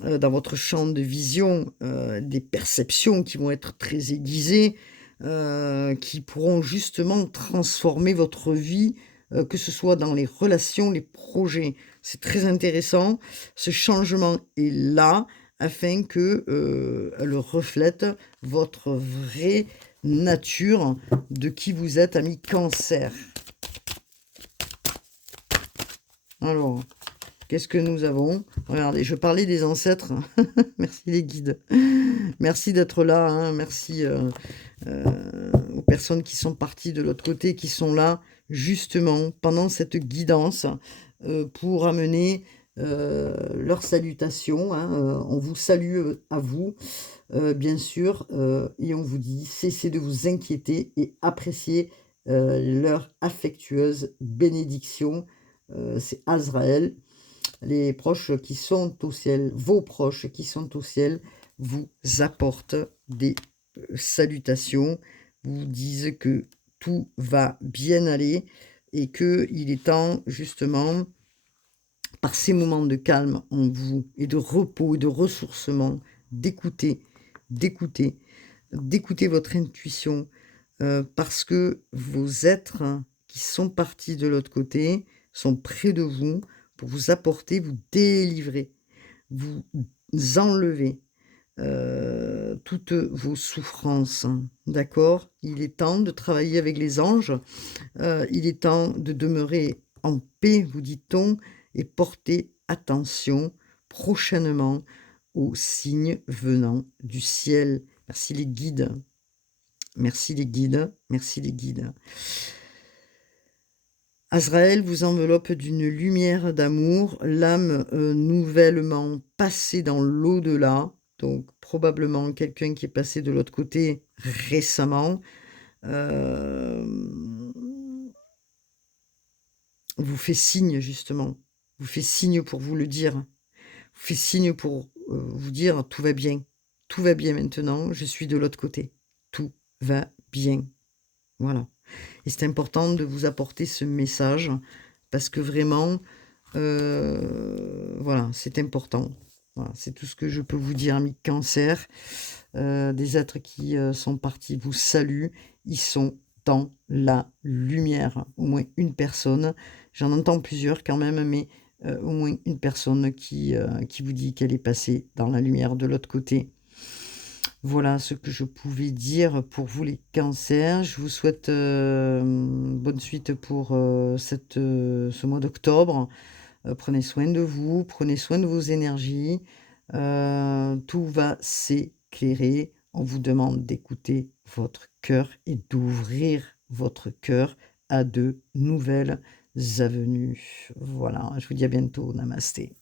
dans votre champ de vision, des perceptions qui vont être très aiguisées, qui pourront justement transformer votre vie, que ce soit dans les relations, les projets. C'est très intéressant. Ce changement est là afin que elle reflète votre vraie nature de qui vous êtes, ami Cancer. Alors, qu'est-ce que nous avons? Regardez, je parlais des ancêtres. Merci les guides. Merci d'être là, hein. Merci, aux personnes qui sont parties de l'autre côté, qui sont là, justement, pendant cette guidance, pour amener, leurs salutations, hein. On vous salue, à vous, bien sûr, et on vous dit: «Cessez de vous inquiéter et appréciez, leur affectueuse bénédiction». C'est Azraël. Les proches qui sont au ciel, vos proches qui sont au ciel, vous apportent des, salutations, vous disent que tout va bien aller et qu'il est temps justement, par ces moments de calme en vous et de repos et de ressourcement, d'écouter, d'écouter, d'écouter votre intuition, parce que vos êtres qui sont partis de l'autre côté sont près de vous pour vous apporter, vous délivrer, vous enlever, toutes vos souffrances, d'accord? Il est temps de travailler avec les anges, il est temps de demeurer en paix, vous dit-on, et porter attention prochainement aux signes venant du ciel. Merci les guides. Merci les guides, merci les guides. Azraël vous enveloppe d'une lumière d'amour, l'âme, nouvellement passée dans l'au-delà, donc probablement quelqu'un qui est passé de l'autre côté récemment, hem, vous fait signe justement, vous fait signe pour vous le dire, vous fait signe pour, vous dire: tout va bien maintenant, je suis de l'autre côté, tout va bien». Voilà. Et c'est important de vous apporter ce message parce que vraiment, voilà, c'est important. Voilà, c'est tout ce que je peux vous dire, amis Cancer. Des êtres qui, sont partis vous saluent. Ils sont dans la lumière. Au moins une personne. J'en entends plusieurs quand même, mais, au moins une personne qui vous dit qu'elle est passée dans la lumière de l'autre côté. Voilà ce que je pouvais dire pour vous les cancers. Je vous souhaite, bonne suite pour, ce mois d'octobre. Prenez soin de vous, prenez soin de vos énergies. Tout va s'éclairer. On vous demande d'écouter votre cœur et d'ouvrir votre cœur à de nouvelles avenues. Voilà, je vous dis à bientôt. Namasté.